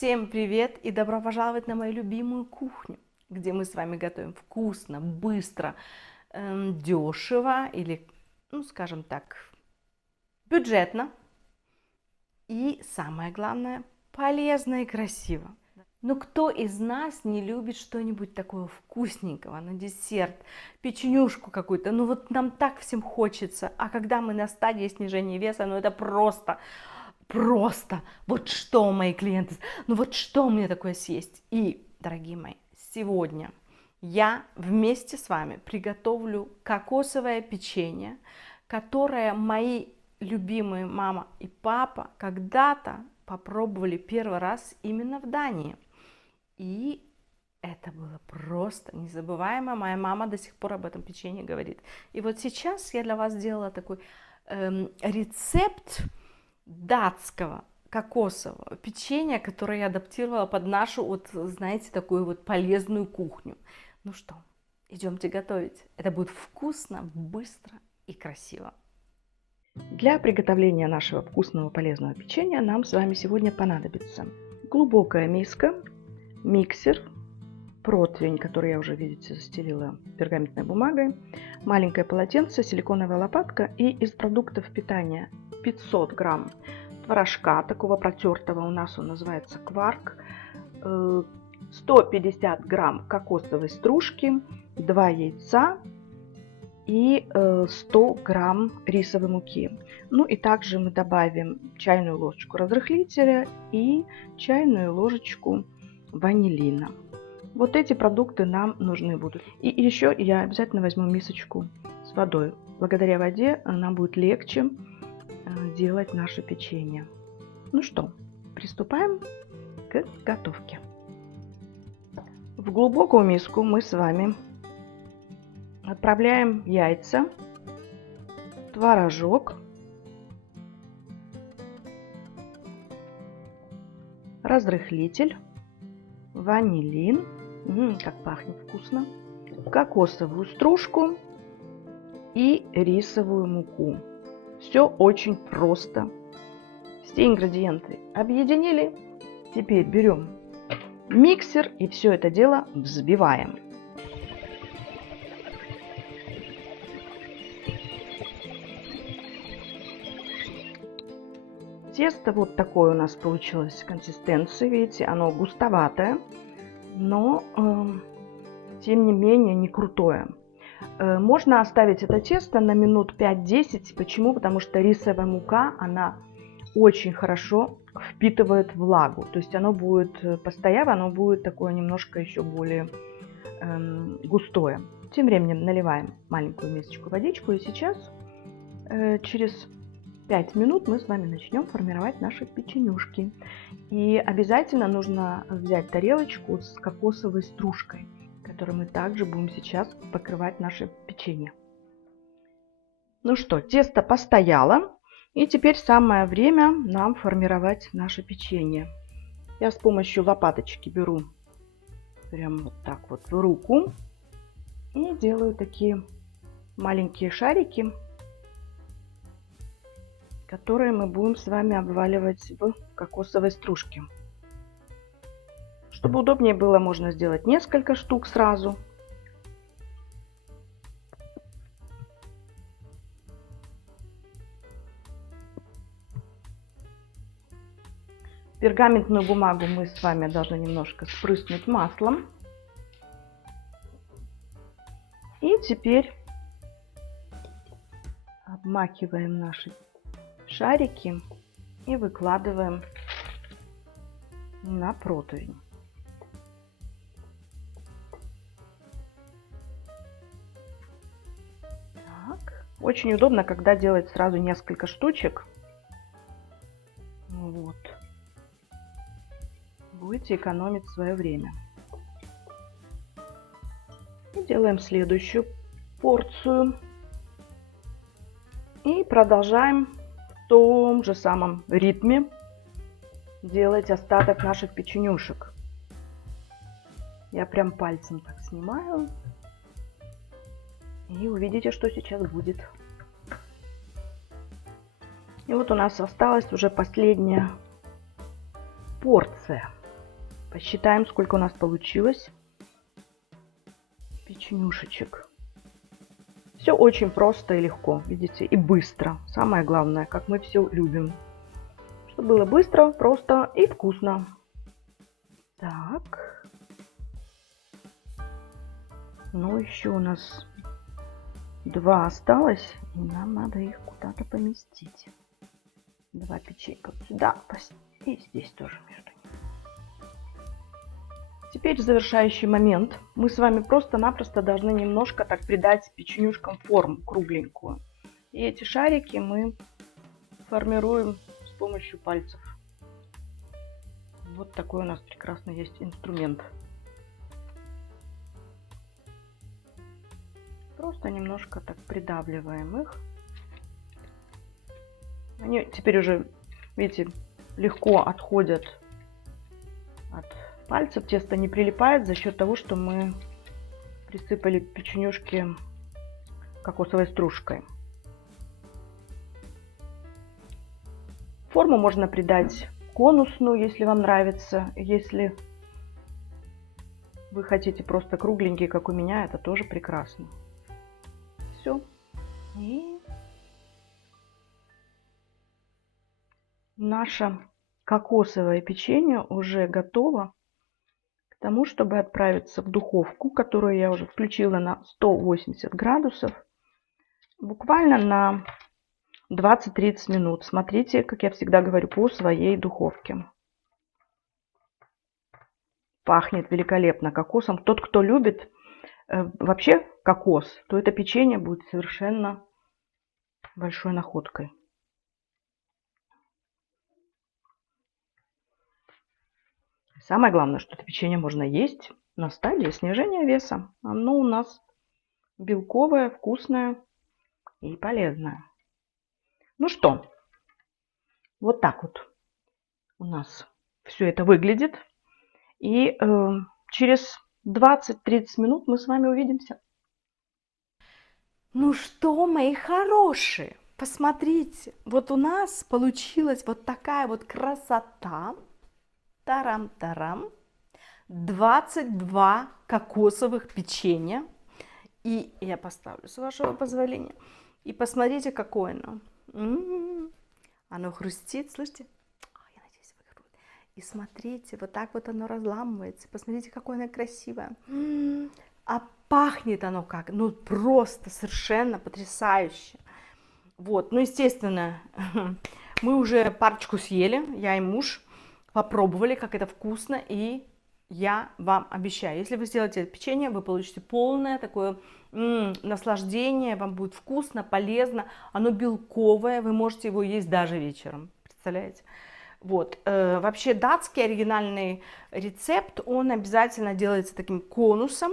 Всем привет и добро пожаловать на мою любимую кухню, где мы с вами готовим вкусно, быстро, дешево или, скажем так, бюджетно. И самое главное, полезно и красиво. Но кто из нас не любит что-нибудь такое вкусненького на десерт, печенюшку какую-то? Ну вот нам так всем хочется. А когда мы на стадии снижения веса, это просто, вот что мои клиенты, вот что мне такое съесть. И, дорогие мои, сегодня я вместе с вами приготовлю кокосовое печенье, которое мои любимые мама и папа когда-то попробовали первый раз именно в Дании. И это было просто незабываемо. Моя мама до сих пор об этом печенье говорит. И вот сейчас я для вас сделала такой рецепт датского кокосового печенья, которое я адаптировала под нашу, знаете, такую вот полезную кухню. Ну что, идемте готовить. Это будет вкусно, быстро и красиво. Для приготовления нашего вкусного полезного печенья нам с вами сегодня понадобится глубокая миска, миксер, противень, который я уже, видите, застелила пергаментной бумагой, маленькое полотенце, силиконовая лопатка и из продуктов питания 500 грамм творожка, такого протертого, у нас он называется кварк, 150 грамм кокосовой стружки, 2 яйца и 100 грамм рисовой муки. Ну и также мы добавим чайную ложечку разрыхлителя и чайную ложечку ванилина. Вот эти продукты нам нужны будут. И еще я обязательно возьму мисочку с водой. Благодаря воде нам будет легче делать наше печенье. Ну что, приступаем к готовке. В глубокую миску мы с вами отправляем яйца, творожок, разрыхлитель, ванилин, как пахнет вкусно, кокосовую стружку и рисовую муку. Все очень просто. Все ингредиенты объединили. Теперь берем миксер и все это дело взбиваем. Тесто вот такое у нас получилось консистенции, видите, оно густоватое, но тем не менее не крутое. Можно оставить это тесто на минут 5-10. Почему? Потому что рисовая мука, она очень хорошо впитывает влагу. То есть оно будет постоянно, оно будет такое немножко еще более густое. Тем временем наливаем маленькую мисочку водичку. И сейчас через 5 минут мы с вами начнем формировать наши печенюшки. И обязательно нужно взять тарелочку с кокосовой стружкой, которой мы также будем сейчас покрывать наше печенье. Ну что, тесто постояло, и теперь самое время нам формировать наше печенье. Я с помощью лопаточки беру прям вот так вот в руку и делаю такие маленькие шарики, которые мы будем с вами обваливать в кокосовой стружке. Чтобы удобнее было, можно сделать несколько штук сразу. Пергаментную бумагу мы с вами должны немножко спрыснуть маслом. И теперь обмакиваем наши шарики и выкладываем на противень. Так. Очень удобно, когда делать сразу несколько штучек. Вот. Будете экономить свое время. И делаем следующую порцию. И продолжаем в том же самом ритме делать остаток наших печенюшек. Я прям пальцем так снимаю. И увидите, что сейчас будет. И вот у нас осталась уже последняя порция. Посчитаем, сколько у нас получилось печенюшечек. Все очень просто и легко, видите, и быстро. Самое главное, как мы все любим. Чтобы было быстро, просто и вкусно. Так. Ну, еще у нас 2 осталось, и нам надо их куда-то поместить. 2 печенька сюда, и здесь тоже между ними. Теперь завершающий момент. Мы с вами просто-напросто должны немножко так придать печенюшкам форму кругленькую. И эти шарики мы формируем с помощью пальцев. Вот такой у нас прекрасный есть инструмент. Просто немножко так придавливаем их. Они теперь уже, видите, легко отходят от пальцев. Тесто не прилипает за счет того, что мы присыпали печенюшки кокосовой стружкой. Форму можно придать конусную, если вам нравится. Если вы хотите просто кругленькие, как у меня, это тоже прекрасно. Все. И наше кокосовое печенье уже готово к тому, чтобы отправиться в духовку, которую я уже включила на 180 градусов, буквально на 20-30 минут. Смотрите, как я всегда говорю, по своей духовке. Пахнет великолепно кокосом. Тот, кто любит вообще кокос, то это печенье будет совершенно большой находкой. Самое главное, что это печенье можно есть на стадии снижения веса. Оно у нас белковое, вкусное и полезное. Ну что, вот так вот у нас все это выглядит. И через 20-30 минут мы с вами увидимся. Ну что, мои хорошие, посмотрите, вот у нас получилась вот такая вот красота. Тарам-тарам. 22 кокосовых печенья. И я поставлю, с вашего позволения. И посмотрите, какое оно. Оно хрустит, слышите? Я надеюсь, вы хрустит. И смотрите, вот так вот оно разламывается. Посмотрите, какое оно красивое. А пахнет оно как, ну просто совершенно потрясающе. Вот, ну естественно, мы уже парочку съели, я и муж, попробовали, как это вкусно, и я вам обещаю, если вы сделаете это печенье, вы получите полное такое наслаждение, вам будет вкусно, полезно, оно белковое, вы можете его есть даже вечером, представляете? Вот, вообще датский оригинальный рецепт, он обязательно делается таким конусом,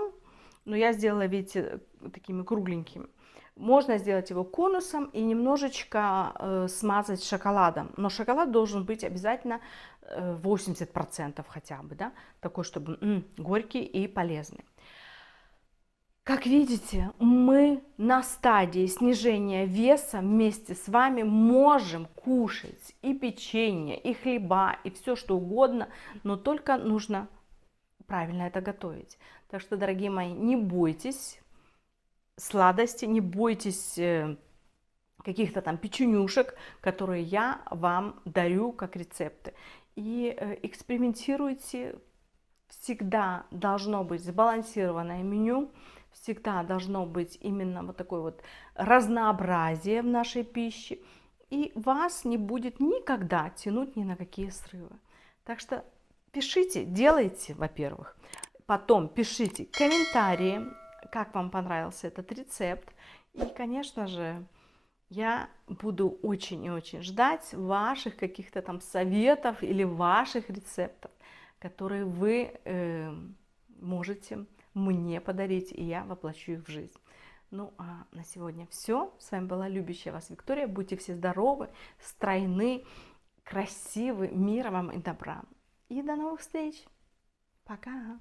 но я сделала, видите, такими кругленькими. Можно сделать его конусом и немножечко смазать шоколадом. Но шоколад должен быть обязательно 80% хотя бы, да? Такой, чтобы горький и полезный. Как видите, мы на стадии снижения веса вместе с вами можем кушать и печенье, и хлеба, и все что угодно, но только нужно правильно это готовить. Так что, дорогие мои, не бойтесь сладости, не бойтесь каких-то там печенюшек, которые я вам дарю как рецепты. И экспериментируйте. Всегда должно быть сбалансированное меню, всегда должно быть именно вот такое вот разнообразие в нашей пище. И вас не будет никогда тянуть ни на какие срывы. Так что пишите, делайте, во-первых. Потом пишите комментарии, как вам понравился этот рецепт. И, конечно же, я буду очень и очень ждать ваших каких-то там советов или ваших рецептов, которые вы можете мне подарить, и я воплощу их в жизнь. Ну, а на сегодня все. С вами была любящая вас Виктория. Будьте все здоровы, стройны, красивы, мира вам и добра. И до новых встреч. Пока.